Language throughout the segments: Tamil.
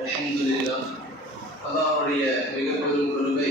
அலமதுல்லா அல்லாவுடைய மிக பெரும் கொடுமை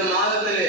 இந்த மாதத்தில்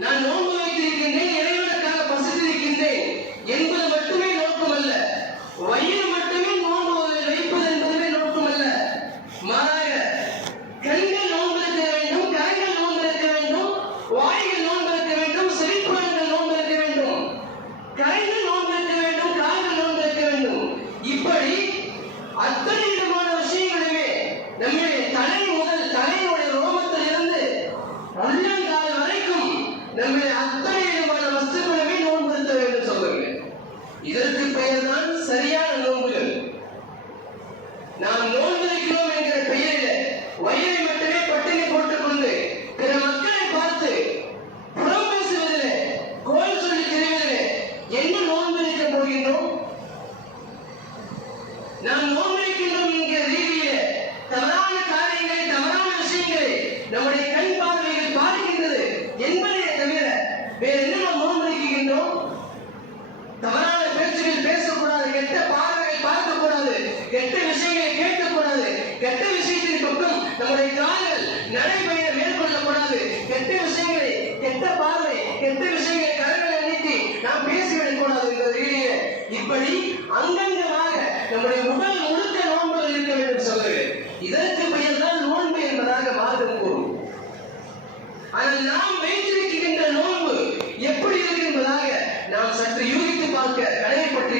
na longa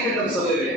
ಟಿಕೆಟ್ ಅನ್ನು ಸಲಹೆ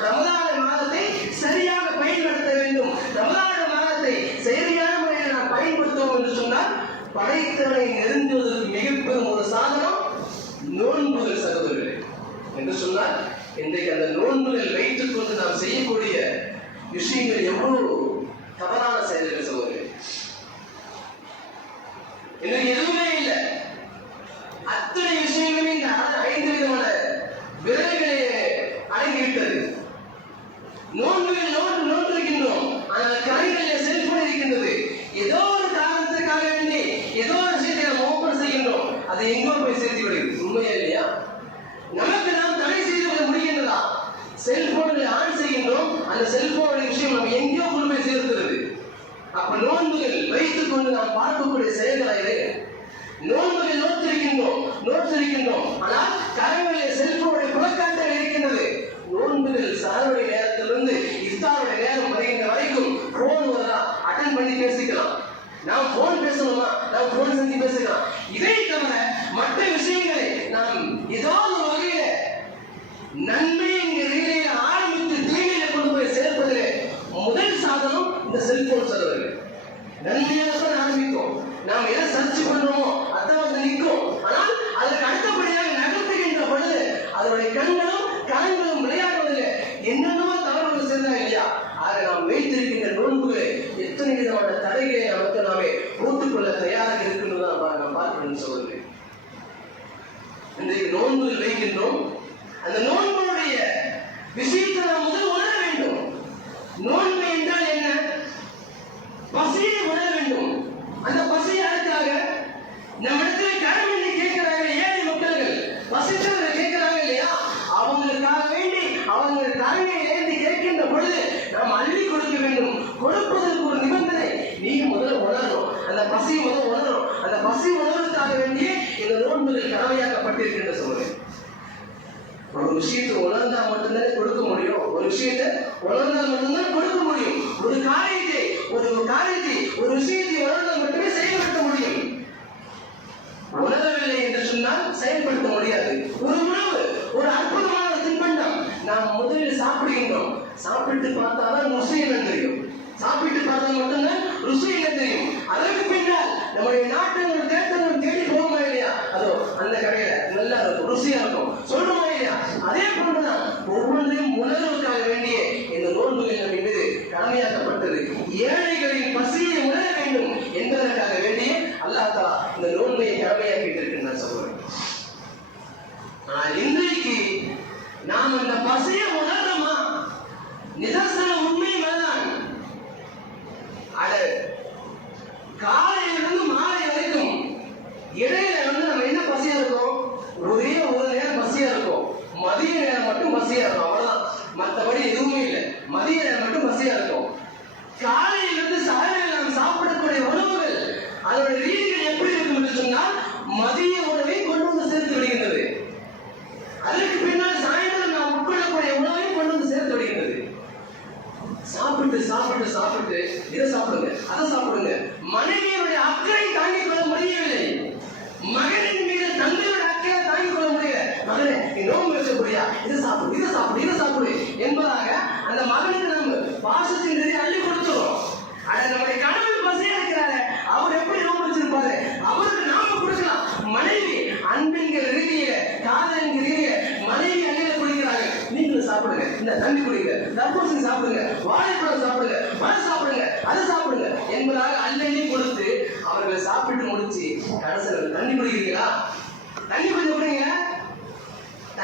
ரமதான மாதத்தை சரியாக பயன்படுத்த வேண்டும். ரமதான மாதத்தை சரியான முறையில் நாம் பயன்படுத்துவோம் என்று சொன்னால் படைத்தவனை நெருங்குவதற்கு மிகப்பெரும் ஒரு சாதனம் நோன்புகள் சகோதரர்களே. என்று சொன்னால் இன்றைக்கு அந்த நோன்புகள் வைத்துக் கொண்டு நாம் செய்யக்கூடிய விஷயங்கள் எவ்வளவு தவறான செயல்கள் சகோதரர்களே இன்னைக்கு எதுவுமே இல்லை அத்தனை விஷயங்களுமே இந்த அ- ஐந்து விதமான விரல்களே அடங்கிவிட்டது நோன்புகள் நோன்பு நோன்பிருக்கின்றோம் ஆனால் கரைகளில் செல்போன் இருக்கின்றது ஏதோ ஒரு காரணத்துக்காக வேண்டி ஏதோ ஒரு விஷயத்தை நாம் ஓபன் செய்கின்றோம் அதை எங்கும் போய் சேர்த்து விடுகிறது உண்மையா இல்லையா? நமக்கு நாம் தடை செய்து கொள்ள முடிகின்றதா செல்போனை ஆன் செய்கின்றோம். அந்த செல்போனுடைய விஷயம் நம்ம எங்கேயோ கொண்டு போய் சேர்க்கிறது அப்ப நோன்புகள் வைத்துக் கொண்டு நாம் பார்க்கக்கூடிய செயல்களாக நோன்புகள் நோத்திருக்கின்றோம். நோத்திருக்கின்றோம் ஆனால் கரங்களில் செல்போனுடைய புலக்காட்டல் இருக்கின்றது. நோன்புகள் சாருடைய நேரத்திலிருந்து இஸ்தாருடைய நேரம் வருகின்ற வரைக்கும் போன் வரலாம் அட்டன் பண்ணி பேசிக்கலாம். நாம் போன் பேசணுமா? நாம் போன் செஞ்சு பேசலாம் இதை தவிர மற்ற விஷயங்களை நாம் ஏதாவது ஒரு வகையில நன்மை என்கிற நிலையில ஆரம்பித்து தீமையில கொண்டு போய் சேர்ப்பதிலே முதல் சாதனம் இந்த செல்போன் செலவுகள் நன்மையாக தான் ஆரம்பிக்கும் நாம் எதை சர்ச் பண்றோமோ அதான் வந்து நிற்கும். ஆனால் அதற்கு அடுத்தபடியாக நகர்த்துகின்ற பொழுது அதனுடைய கண்களும் கரங்களும் விளையாடுவதில் என்னென்னமோ தவறுகள் சேர்ந்தா இல்லையா ஆக நாம் வைத்திருக்கின்ற நோன்புகளை எத்தனை விதமான தடைகளை நமக்கு நாமே போட்டுக்கொள்ள தயாராக இருக்கின்றதா நாம் பார்க்கணும்னு சொல்லுங்கள் நோன்பு வைக்கின்றோம். அந்த நோன்பு விஷயத்தை நாம் முதல் உணர வேண்டும் நோன்பு என்றால் என்ன பசியை உணர வேண்டும் அந்த பசி யாருக்காக நம்மிடத்தில் கடன் என்று கேட்கிறாங்க ஏழை மக்கள்கள் பசித்தவர்கள் கேட்கிறாங்க இல்லையா அவங்களுக்காக வேண்டி அவங்க கரங்களை ஏந்தி கேட்கின்ற பொழுது நாம் அள்ளி கொடுக்க வேண்டும் கொடுப்பதற்கு ஒரு நிபந்தனை நீ முதல்ல உணரணும் அந்த பசியை முதல் உணரணும் அந்த பசி உணர்வதற்காக வேண்டியே இந்த நோன்புகள் கடமையாக்கப்பட்டிருக்கின்ற சொல்றேன் ஒரு விஷயத்தை உணர்ந்தா மட்டும்தானே கொடுக்க முடியும் ஒரு விஷயத்தை உணர்ந்தால் மட்டும்தான் கொடுக்க முடியும். ஒரு காரியத்தை ஒரு காரியத்தை ஒரு விஷயத்தை உணர்ந்தால் மட்டுமே செயல்படுத்த முடியும். உணரவில்லை என்று சொன்னால் செயல்படுத்த முடியாது. ஒரு உணவு ஒரு அற்புதமான ஒரு தின்பண்டம் நாம் முதலில் சாப்பிடுகின்றோம். சாப்பிட்டு பார்த்தாதான் ருசி என்ன தெரியும். சாப்பிட்டு பார்த்தா மட்டும்தான் ருசி என்ன தெரியும். அதற்கு பின்னால் நம்முடைய நாட்டங்கள் தேட்டங்கள் தேடி போகுமா இல்லையா அதோ அந்த கடையில நல்லா ருசியா இருக்கும். சொல்றோமா இல்லையா? அதே போன்றுதான் ஒவ்வொன்றையும் உணர்வுக்காக வேண்டிய இந்த நோன்புகள் நம்ம மீது கடமையாக்கப்பட்டது. ஏழைகளின் பசியை உணர வேண்டும் என்பதற்காக வேண்டிய அல்லாஹ் இந்த நோன்பை கடமையாக்கிட்டு இருக்கின்றார் சொல்றேன் ஆனால் இன்றைக்கு நாம் அந்த பசியை உணர்றோமா? நிதர்சனம்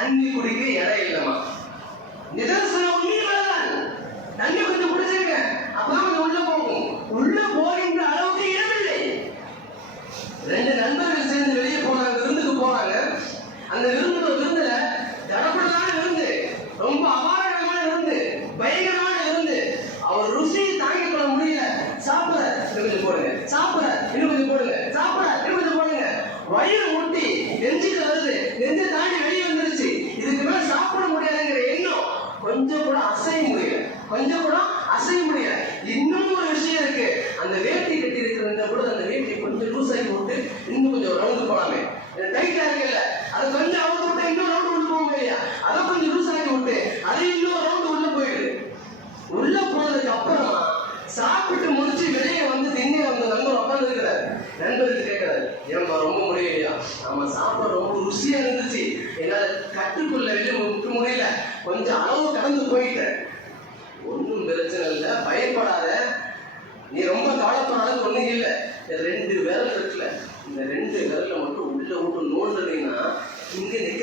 தண்ணி குடிக்க இடம் இல்லைம்மா. நிதர்சனம் உண்மைதான். தண்ணி கொஞ்சம் குடிச்சிருக்க அப்புறம் உள்ள போகும். உள்ள போகின்ற அளவுக்கு இடமில்லை. ரெண்டு நண்பர்கள் சேர்ந்து வெளியே போனாங்க விருந்துக்கு போனாங்க. அந்த விருந்து விருந்துல தடப்படலான விருந்து. ரொம்ப அபாரகரமான விருந்து. பயங்கரமான விருந்து. அவர் ருசியை தாங்கிக் கொள்ள முடியல. சாப்பிட இன்னும் கொஞ்சம் போடுங்க. சாப்பிட இன்னும் கொஞ்சம் போடுங்க. சாப்பிட இன்னும் கொஞ்சம் போடுங்க. வயிறு முட்டி நெஞ்சில வருது. நெஞ்சு Nunca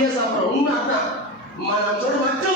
అభ్యాసం ఉన్న మన చోటు వచ్చే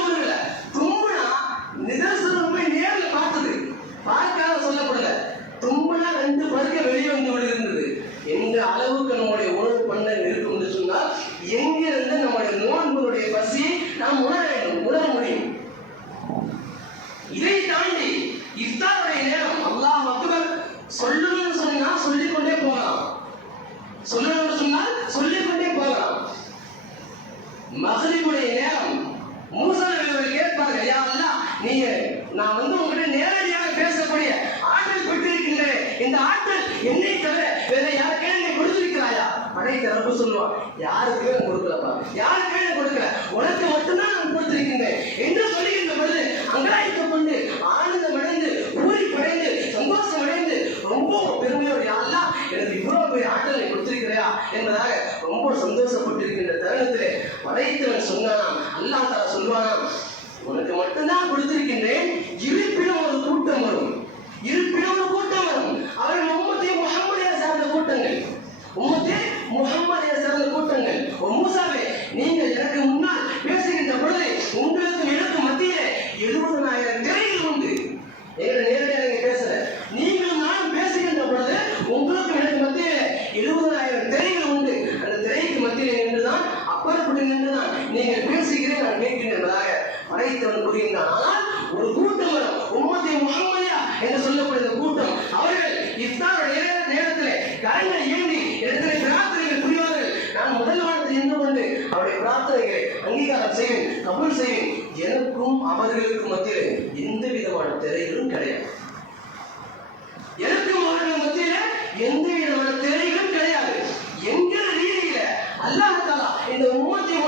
அப்படின்னா ஒரு கூட்டம் உம்மத்தை முகமதியா என்று சொல்லக்கூடிய கூட்டம். அவர்கள் இஸ்லாமுடைய நேரத்தில் கரங்கள் ஏந்தி இடத்துல பிரார்த்தனைகள் புரிவார்கள். நான் முதல் வாரத்தில் இருந்து கொண்டு அவருடைய பிரார்த்தனைகளை அங்கீகாரம் செய்வேன் கபூல் செய்வேன்? எனக்கும் அவர்களுக்கும் மத்தியில் எந்த விதமான திரைகளும் கிடையாது. எனக்கும் அவர்கள் மத்தியில எந்த விதமான திரைகளும் கிடையாது. என்கிற ரீதியில அல்லாஹ் இந்த உம்மத்தை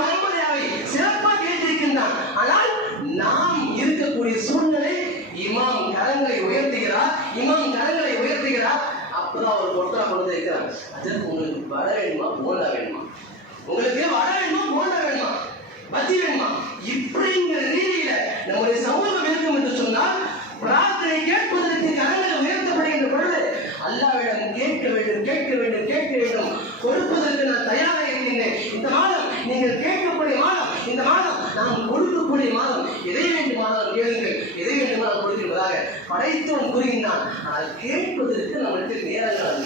படைத்தும் படைத்தவன் கூறுகின்றான் ஆனால் கேட்பதற்கு நம்மளுக்கு நேரங்கள்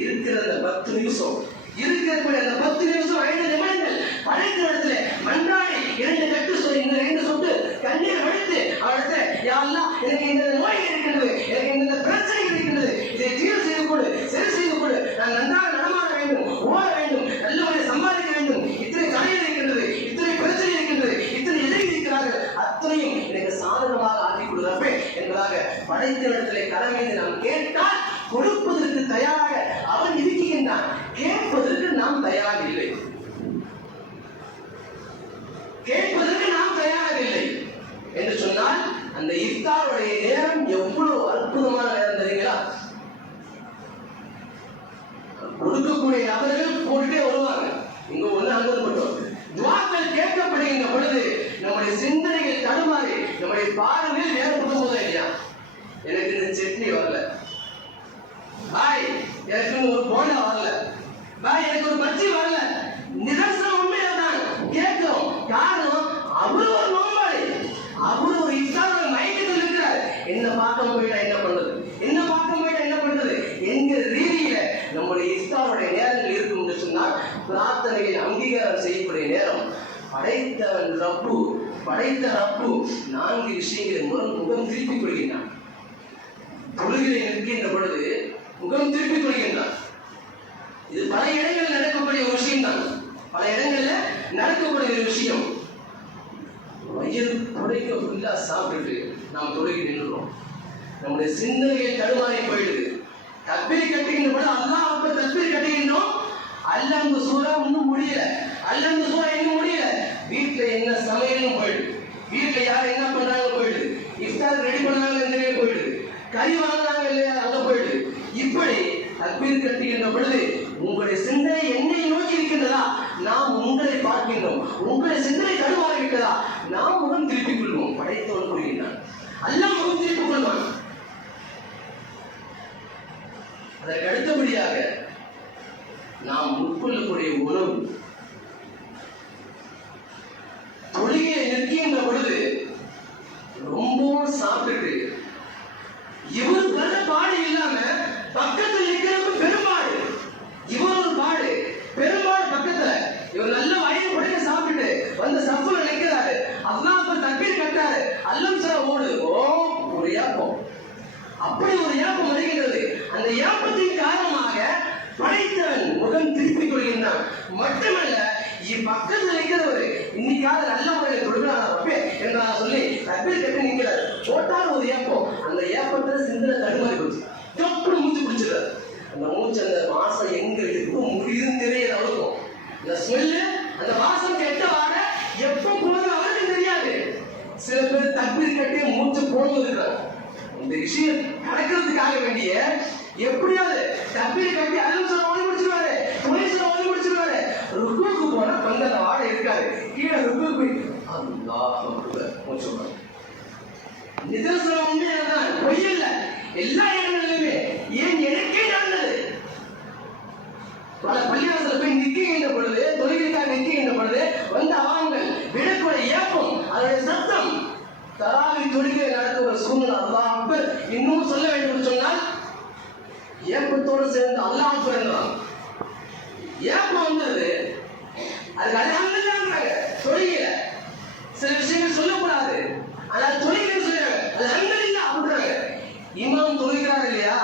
இருக்கிற அந்த பத்து நிமிஷம். இருக்கக்கூடிய அந்த பத்து நிமிஷம் ஐந்து நிமிடங்கள். படைத்த இடத்துல மன்றாடி இரண்டு கட்டு சொல்லி இந்த ரெண்டு சொட்டு கண்ணீர் வடித்து அவரிடத்துல யாரெல்லாம் எனக்கு இந்த நோய் இருக்கின்றது எனக்கு இந்த பிரச்சனை இருக்கின்றது இதை தீர்வு செய்து கொடு சரி செய்து கொடு. நான் நன்றாக நடமாட வேண்டும் ஓட வேண்டும் நல்ல முறையில் சம்பாதிக்க வேண்டும் இத்தனை கடையில் இருக்கின்றது இத்தனை பிரச்சனை இருக்கின்றது இத்தனை எதிரி இருக்கிறார்கள் அத்தனையும் எனக்கு சாதகமாக ஆக்கி கொடுக்கிறப்பே என்பதாக படைத்த நாம் கேட்டால் கொடுப்பதற்கு தயாராக அவன் இருக்கின்றான் கேட்பதற்கு நாம் தயாராக இல்லை கேட்பதற்கு நாம் தயாராக இல்லை என்று சொன்னால் அந்த இஃப்தாருடைய நேரம் எவ்வளவு அற்புதமான நேரம் தெரியுங்களா? கொடுக்கக்கூடிய நபர்கள் போட்டுட்டே வருவாங்க. இங்க ஒண்ணு அங்க மட்டும். துவாக்கள் கேட்கப்படுகின்ற பொழுது நம்முடைய சிந்தனைகள் தடுமாறி நம்முடைய பார்வை வேறு போதா இல்லையா எனக்கு இந்த சட்னி வரல பாய் எனக்கு ஒரு போண்டா வரல. பாய் எனக்கு ஒரு பச்சி வரல. நிதர்சனம் உண்மையாதான். கேட்கும் காரணம் அவரு ஒரு நோம்பாளி அவரு ஒரு இஸ்லாமோட மயக்கத்தில் இருக்கிறார். என்ன பார்க்க போயிட்டா என்ன பண்றது? என்ன பார்க்க போயிட்டா என்ன பண்றது? என்கிற ரீதியில நம்முடைய இஸ்லாமுடைய நேரங்கள் இருக்கும் என்று சொன்னால் பிரார்த்தனையில் அங்கீகாரம் செய்யக்கூடிய நேரம். படைத்தவன் ரப்பு படைத்த ரப்பு நான்கு விஷயங்களை முகம் முகம் திருப்பிக் கொள்கின்றான். தொழுகிறை இருக்கின்ற பொழுது முகம் திருப்பிக் கொள்கின்றான் இது பல இடங்களில் நடக்கக்கூடிய ஒரு விஷயம் தான் பல இடங்களில் நடக்கக்கூடிய ஒரு விஷயம். வயிறு துடைக்க ஃபுல்லாக சாப்பிட்டுட்டு நாம் தொழுகி நின்றுறோம். நம்முடைய சிந்தனைகள் தடுமாறி போயிடுது. தப்பீர் கட்டுகின்ற பொழுது அல்லாஹ் அப்ப தப்பீர் கட்டுகின்றோம். அந்த சூறா இன்னும் முடியல. அல்லந்து சூறா இன்னும் முடியல. வீட்டுல என்ன சமையல்னு போயிடுது. வீட்டுல யார் என்ன பண்றாங்க போயிடுது. இஃப்தார் ரெடி பண்ணாங்க தெரிய போயிடுது. கறி வாங்கினாங்க இல்லையா? அங்க போயிடுது. இப்படி தக்பீர் கட்டுகின்ற பொழுது உங்களுடைய சிந்தனை என்னை நோக்கி இருக்கின்றதா நாம் உங்களை பார்க்கின்றோம் உங்களுடைய சிந்தனை தடுமாறி விட்டதா நாம் முகம் திருப்பிக் கொள்வோம் படைத்தவன் கூறுகின்றான் அல்லாஹ் முகம் திருப்பிக் கொள்வான் அதற்கு அடுத்தபடியாக நாம் உட்கொள்ளக்கூடிய உணவு தொழுகையை நிற்கின்ற பொழுது ரொம்பவும் சாப்பிட்டுட்டு இவர் பல பாடு இல்லாம பக்கத்துல இருக்கிறவங்க பெரும்பாடு இவர் ஒரு பாடு பெரும்பாடு பக்கத்துல இவர் நல்ல வயிறு புடைக்க சாப்பிட்டு வந்து சப்புல நிற்கிறாரு அல்லாஹ் அப்ப தப்பீர் கட்டாரு அல்லம் சில ஓடு ஓ ஒரு ஏப்பம் அப்படி ஒரு ஏப்பம் வருகின்றது அந்த ஏப்பத்தின் காரணமாக படைத்தவன் முகம் திருப்பிக் கொள்கின்றான் மட்டுமல்ல பக்கத்தில் இருக்கிறவர் இன்னைக்காவது நல்ல முறையில் கொடுக்கிறார் என்று சொல்லி தப்பீர் கட்டி நிற்கிறார் போட்டால் ஒரு ஏப்பம் அந்த ஏப்பத்துல சிந்தனை தடுமாறி போச்சு. எப்படி மூச்சு பிடிச்சிடாரு அந்த மூச்சு அந்த வாசம் எங்க இருக்கு முடியுதுன்னு தெரியல அவருக்கும் அந்த ஸ்மெல்லு அந்த வாசம் கெட்ட வாட எப்போ போகுது அவருக்கு தெரியாது. சில பேர் தப்பீர் கட்டி மூச்சு போனது இருக்கிறாங்க இந்த விஷயம் நடக்கிறதுக்காக வேண்டிய எப்படியாவது தப்பீர் கட்டி அருள் சொல்ல ஓடி முடிச்சிருவாரு துணை சொல்ல ஓடி முடிச்சிருவாரு ருக்குக்கு போனா அந்த வாட இருக்காரு கீழே ருக்குவுக்கு போய் அல்லாஹ் அக்பர் மூச்சு விடுறாரு. நிதர்சனம் பொய் இல்ல எல்லா இடங்களிலுமே. ஏன் எனக்கே நடந்தது? பல பள்ளிவாசல போய் நிற்கின்ற பொழுது தொழிலுக்காக நிற்கின்ற பொழுது வந்த அவாங்கள் விடக்கூடிய ஏப்பம் அதனுடைய சத்தம் தராவி தொழுகை நடக்கிற சூழ்நிலை அல்லாஹ் அக்பர் இன்னும் சொல்ல வேண்டும் சொன்னால் ஏப்பத்தோடு சேர்ந்து அல்லாஹ் அக்பர் ஏப்பம் வந்தது. அதுக்கு அல்லாமல் தொழுகையில சில விஷயங்கள் சொல்லக்கூடாது. ஆனால் தொழுகை சொல்றாங்க அல்ஹம்துலில்லாஹ் அப்படின்றாங்க இமாம் தொழுகிறார் இல்லையா?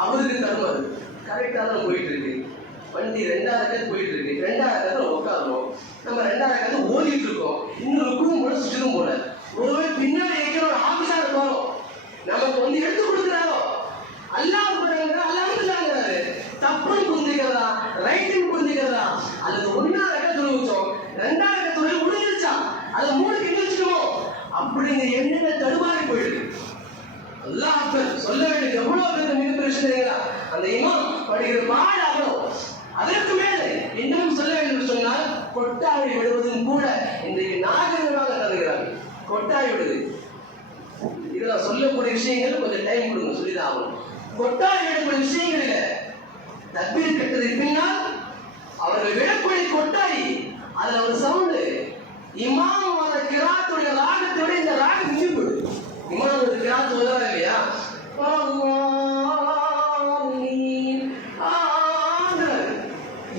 அவருக்கு தருவாரு கரெக்டாக தான் போயிட்டு இருக்கு. வண்டி ரெண்டாவது கத்து போயிட்டு இருக்கு. ரெண்டாவது கத்துல உட்காரணும் நம்ம ரெண்டாவது கத்து ஓடிட்டு இருக்கோம். இன்னும் ருக்கும் கூட சுற்றிலும் போல ஒருவே பின்னாடி இருக்கிற ஒரு ஆபீஸாக இருப்பாரோ நமக்கு வந்து எடுத்து கொடுக்குறாரோ அல்லாஹ் பாருங்க அல்லாஹ்ங்கிறாரு தப்புன்னு புரிஞ்சுக்கிறதா? ரைட்டுன்னு புரிஞ்சுக்கிறதா? அல்லது ஒன்னாவது கத்துல வச்சோம் ரெண்டாவது கத்துல முடிஞ்சிருச்சா? அது மூணு கிட்ட வச்சுக்கணும்? அப்படிங்கிற எண்ணங்கள் தடுமாறி போயிடுது. அல்லாஹ் சொல்ல வேண்டியது எவ்வளவு பேருக்கு மிக பிரச்சனைகளா அந்த இமாம் படிக்கிற பாடாகும் அதற்கு மேலே இன்னும் சொல்ல வேண்டும் சொன்னால் கொட்டாவி விடுவதும் கூட இன்றைக்கு நாகரிகமாக கருதுகிறார்கள். கொட்டாவி விடுது. இதெல்லாம் சொல்லக்கூடிய விஷயங்கள் கொஞ்சம் டைம் கொடுங்க சொல்லிதான் ஆகணும். கொட்டாவி விடக்கூடிய இல்லை. தப்பீர் கட்டதுக்கு பின்னால் அவர்கள் விடக்கூடிய கொட்டாய் அதுல ஒரு சவுண்டு இமாம் கிராத்துடைய ராகத்தை விட இந்த ராகம் மிஞ்சி போயிடுது இமாம் ஒரு கிராத்து உதவா இல்லையா.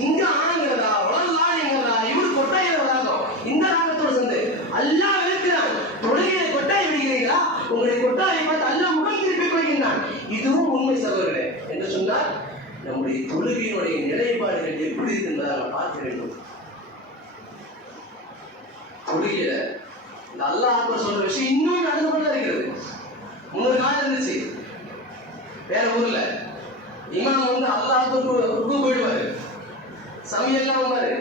இங்க ஆங்கிறதா வளர்லாங்கிறதா இவரு கொட்டாயிர ராகம் இந்த ராகத்தோட சேர்ந்து அல்லாஹ் வெறுக்கிறான் தொழுகையை கொட்டாய் விடுகிறீர்களா? உங்களுடைய கொட்டாயை பார்த்து அல்லாஹ் முகம் திருப்பி வைக்கின்றான் இதுவும் உண்மை சகோதரர்களே என்று சொன்னால் நம்முடைய தொழுகையினுடைய நிலைப்பாடுகள் எப்படி இருக்கின்றதா நாம் பார்க்க வேண்டும். தொழுகையில இந்த அல்லாஹ் சொல்ற விஷயம் இன்னும் நடந்து கொண்டு இருக்கிறது. முன்னூறு நாள் இருந்துச்சு. வேற ஊர்ல. இமாம் வந்து அல்லாஹ் ருக்கு போயிடுவாரு. சமையல்லாம் வந்தாரு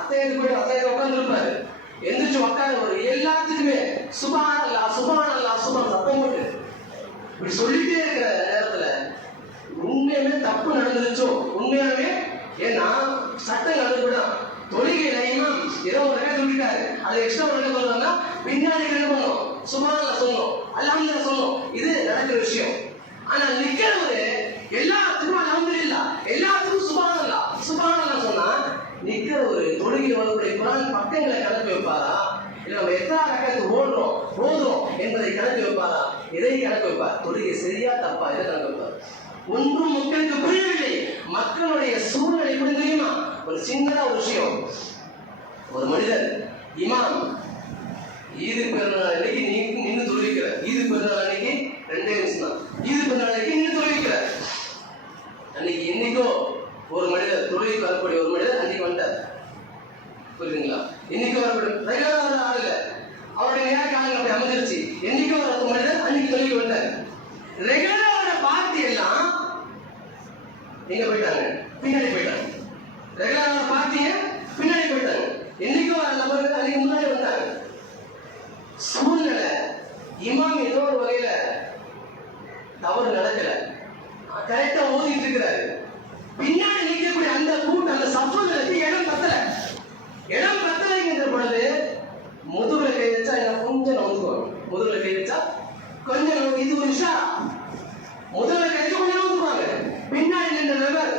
அத்தையத்துக்கு போய் அத்தையத்தை உட்காந்துருப்பாரு எந்திரிச்சு உட்காந்து எல்லாத்துக்குமே சுபான் அல்லா சுபான் அல்லா சுபான் சத்தம் போட்டு இப்படி சொல்லிட்டே இருக்கிற நேரத்துல உண்மையுமே தப்பு நடந்துருச்சோ? உண்மையாலுமே ஏன்னா சட்டம் நடந்துவிடும் தொழுகையிலையும் ஏதோ ஒரு நேரம் சொல்லிட்டாரு அது எக்ஸ்ட்ரா ஒரு ரகம் சொல்லணும்னா பின்னாடி என்ன சுமாரில் சொல்லணும் அல்லாம சொல்லணும் இது நடக்கிற விஷயம். ஆனா நிக்கிறவரு எல்லாத்துக்கும் அலமதுல்லா எல்லாத்துக்கும் சுபானல்லா. சுபானல்லா சொன்னா நிக்கிறவரு தொழுகையில் வரக்கூடிய குரான் பக்கங்களை கணக்கு வைப்பாரா? இல்ல நம்ம எத்தனை ரகத்து ஓடுறோம் போதும் என்பதை கணக்கு வைப்பாரா? இதை கணக்கு வைப்பார். தொழுகை சரியா தப்பா இதை கணக்கு வைப்பார்? ஒன்றும் மக்களுக்கு புரியவில்லை. மக்களுடைய சூழ்நிலை எப்படி தெரியுமா? ஒரு சின்னதா ஒரு விஷயம். ஒரு மனிதர் இமாம் ஈது பெருநாள் அன்னைக்கு நீ நின்று தொழுவிக்கிற ஈது பெருநாள் அன்னைக்கு ரெண்டே நிமிஷம் தான். ஈது பெருநாள் அன்னைக்கு நின்று தொழுவிக்கிற அன்னைக்கு என்னைக்கோ ஒரு மனிதர் தொழுவிக்கு வரக்கூடிய ஒரு மனிதர் அன்னைக்கு வந்தார் புரியுதுங்களா? இன்னைக்கு வரக்கூடிய ரெகுலர் வர ஆளுங்க. அவருடைய நேர காலங்கள் அப்படி அமைஞ்சிருச்சு. என்னைக்கோ வர மனிதர் அன்னைக்கு தொழுவி வந்தார் ரெகுலரா அவரை பார்ட்டி எல்லாம் எங்க போயிட்டாங்க? பின்னாடி போயிட்டாங்க. ரெகுலரா பார்ட்டியை பார்ட்டிய பின்னாடி போயிட்டாங்க என்னைக்கோ வர நபர்கள் அன்னைக்கு முன்னாடி வந்தாங்க சூழ்நிலை இமாம் ஏதோ ஒரு வகையில தவறு நடக்கல கரெக்டா ஓதிட்டு இருக்கிறாரு பின்னாடி நிற்கக்கூடிய அந்த கூட்டம் அந்த சஃபங்களுக்கு இடம் பத்தல இடம் பத்தலைங்கிற பொழுது முதுகுல கை வச்சா என்ன கொஞ்சம் நவுந்துக்குவாங்க முதுகுல கை வச்சா கொஞ்சம் நவு- இது ஒரு இஷாரா முதல்ல கை வச்சு கொஞ்சம் நவுந்துக்குவாங்க பின்னாடி நின்ற நபர்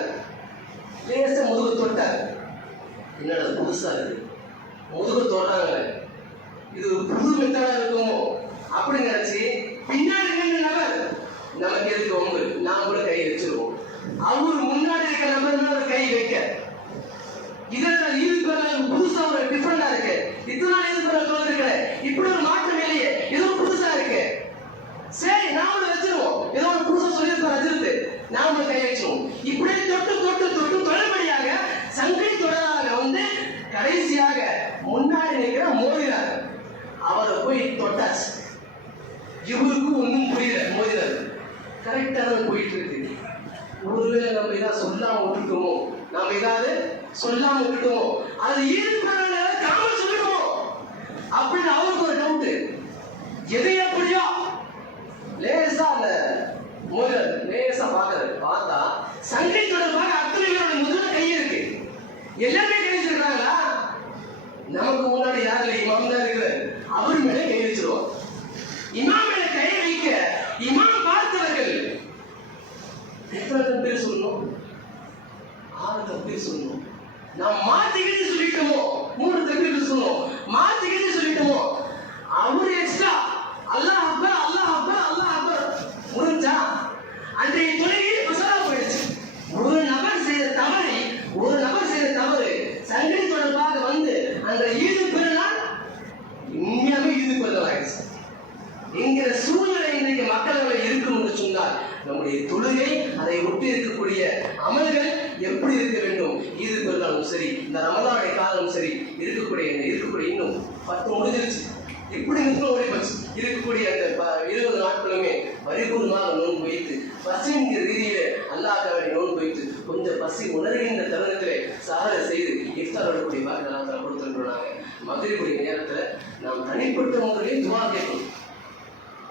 லேச முதுகு தொட்டார் என்னடா இது புதுசா இருக்கு முதுகு தொட்டாங்க இது ஒரு புது மெத்தடா இருக்குமோ அப்படி நினைச்சு பின்னாடி நின்ற நபர் நமக்கு எதுக்கு ஒம்பு நாம் கூட கை வச்சிருவோம் அவர் முன்னாடி இருக்கிற நபர் மேல ஒரு கை வைக்க இதெல்லாம் ஈடு பெறால் புதுசா ஒரு டிஃபரெண்டா இருக்கு இத்தனை நாள் ஈடு பெறால் சொல்லிருக்கேன் இப்படி ஒரு மாற்றம் இல்லையே ஏதோ புதுசா இருக்கு சரி நாமளும் வச்சிருவோம் ஏதோ ஒரு புதுசா சொல்லியிருப்பார் அதிர்ந்து நாமளும் கை வச்சிருவோம் இப்படியே தொட்டு தொட்டு தொட்டு தொடர்படியாக சங்கடி தொடராக வந்து கடைசியாக முன்னாடி நிற்கிற மோதினார் அவரை போய் தொட்டாச்சு இவருக்கும் ஒன்றும் புரியல மோதினார் கரெக்டா தான் போயிட்டு இருக்கு. ஒருவேளை நம்ம ஏதாவது சொல்லாம விட்டுட்டோமோ நாம ஏதாவது சொல்லாம விட்டுட்டோமோ அது ஈர்ப்பான காமல் சொல்லிடுமோ அப்படின்னு அவருக்கு ஒரு டவுட் எதை எப்படியோ? லேசா அந்த முதல் லேசா பாக்குறது பார்த்தா சங்கை தொடர்பாக அத்தனை பேரோட முதல் கை இருக்கு. எல்லாமே கை வச்சிருக்காங்களா நமக்கு முன்னாடி யார் இல்லை இமாம் தான் இருக்கிறார். அவர் மேலே கை வச்சிருவோம் இமாம் மேல கை வைக்க இமாம் பார்த்தவர்கள் எத்தனை பேர் சொல்லணும் ஆறு தப்பீர் சொல்லணும் நாம் மாத்திக்கிட்டு சொல்லிட்டோமோ? மூணு தப்பீர் சொல்லணும் மாத்திக்கிட்டு சொல்லிட்டோமோ அவர் எக்ஸ்ட்ரா அல்லாஹ் அக்பர் அல்லாஹ் அக்பர் அல்லாஹ் அக்பர் முடிஞ்சா அன்றைய தொழுகை மசாலா போயிடுச்சு ஒரு நபர் செய்த தவறை ஒரு நபர் செய்த தவறு சங்கடி தொடர்பாக வந்து அந்த ஈடு பெருநாள் உண்மையாவே ஈடு பெருநாள் ஆயிடுச்சு என்கிற சூழ்நிலை இன்றைக்கு மக்களவை இருக்கும் என்று சொன்னால் நம்முடைய தொழுகை அதை ஒட்டி இருக்கக்கூடிய அமல்கள் எப்படி இருக்க வேண்டும் இது பெருநாளும் சரி இந்த ரமலானுடைய காலம் சரி இருக்கக்கூடிய இந்த இருக்கக்கூடிய இன்னும் பத்து முடிஞ்சிருச்சு இப்படி நிற்கும் ஓடி போச்சு இருக்கக்கூடிய அந்த ப- இருபது நாட்களுமே பரிபூர்ணமாக நோன்பு வைத்து பசிங்கிற ரீதியிலே அல்லாஹ் வேண்டி நோன்பு வைத்து கொஞ்சம் பசி உணர்கின்ற தருணத்திலே சாதனை செய்து இஃப்தார் வரக்கூடிய வாக்கு நாம் கொடுத்துருக்கிறாங்க மகிழ்வுடைய நேரத்தில் நாம் தனிப்பட்ட முறையில் துவா கேட்கணும்.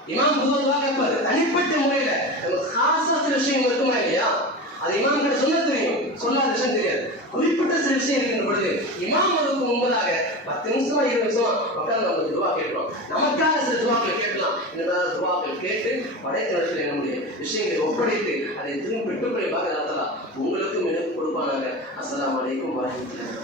இமாம் பொதுவாக கேட்பாரு. தனிப்பட்ட முறையில. நம்ம காசா விஷயம் இருக்குமா இல்லையா? அது இமாம் கிட்ட சொல்ல தெரியும். சொல்லாத விஷயம் தெரியாது. குறிப்பிட்ட சில விஷயம் இருக்கின்ற பொழுது இமாம் அவருக்கு முன்பதாக பத்து நிமிஷமா இருபது நிமிஷம் மக்கள் நம்ம துவா கேட்கிறோம். நமக்காக சில துவாக்களை கேட்கலாம். இந்த துவாக்கள் கேட்டு படைத்தளத்தில் நம்முடைய விஷயங்களை ஒப்படைத்து அதை திரும்பி பெற்றுக்கொள்ள பார்க்க நடத்தலாம் உங்களுக்கும் எனக்கு கொடுப்பானாங்க. அஸ்லாம் வலைக்கும் வரஹ்மத்துல்லாஹி